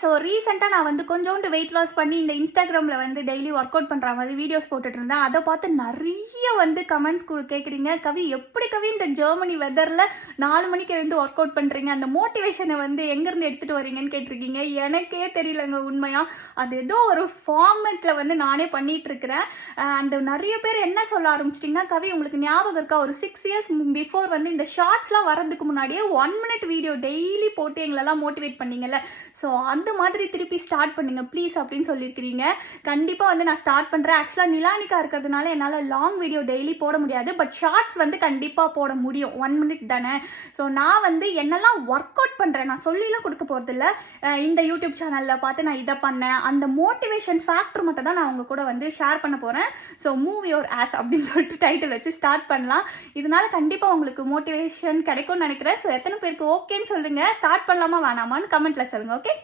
So ரீசெண்டாக நான் வந்து கொஞ்சோண்டு வெயிட் லாஸ் பண்ணி இந்த இன்ஸ்டாகிராமில் வந்து டெய்லி ஒர்க் அவுட் பண்ணுற மாதிரி வீடியோஸ் போட்டுட்டு இருந்தேன். அதை பார்த்து நிறைய வந்து கமெண்ட்ஸ் கேட்குறீங்க, கவி எப்படி கவி இந்த ஜெர்மனி வெதரில் 4 மணிக்கு வந்து ஒர்க் அவுட் பண்ணுறீங்க, அந்த மோட்டிவேஷனை வந்து எங்கேருந்து எடுத்துகிட்டு வரீங்கன்னு கேட்டிருக்கீங்க. எனக்கே தெரியலங்க உண்மையாக. அது ஏதோ ஒரு ஃபார்மேட்டில் வந்து நானே பண்ணிகிட்ருக்கிறேன். அண்ட் நிறைய பேர் என்ன சொல்ல ஆரம்பிச்சிட்டிங்கன்னா, கவி உங்களுக்கு ஞாபகம் இருக்கா ஒரு 6 இயர்ஸ் பிஃபோர் வந்து இந்த ஷார்ட்ஸ்லாம் வரதுக்கு முன்னாடியே 1 மினிட் வீடியோ டெய்லி போட்டு எங்களெல்லாம் மோட்டிவேட் பண்ணீங்கல்ல, ஸோ அந்த மாதிரி திருப்பி ஸ்டார்ட் பண்ணுங்க ப்ளீஸ் அப்படின்னு சொல்லியிருக்கிறீங்க. கண்டிப்பாக வந்து நான் ஸ்டார்ட் பண்ணுறேன். ஆக்சுவலாக நிலானிக்கா இருக்கிறதுனால என்னால் லாங் வீடியோ டெய்லி போட முடியாது, பட் ஷார்ட்ஸ் வந்து கண்டிப்பாக போட முடியும். 1 மினிட் தானே. ஸோ நான் வந்து என்னெல்லாம் ஒர்க் அவுட் பண்ணுறேன், நான் சொல்லிலாம் கொடுக்க போகிறதில்ல. இந்த யூடியூப் சேனலில் பார்த்து நான் இதை பண்ணேன், அந்த மோட்டிவேஷன் ஃபேக்டர் மட்டும் தான் நான் உங்கள் கூட வந்து ஷேர் பண்ண போகிறேன். ஸோ மூவ் யுவர் ஆஸ் அப்படின்னு சொல்லிட்டு டைட்டில் வச்சு ஸ்டார்ட் பண்ணலாம். இதனால கண்டிப்பாக உங்களுக்கு மோட்டிவேஷன் கிடைக்கும்னு நினைக்கிறேன். ஸோ எத்தனை பேருக்கு ஓகேன்னு சொல்லுங்கள், ஸ்டார்ட் பண்ணலாமா வேணாமான்னு கமெண்ட்டில் சொல்லுங்கள். ஓகே.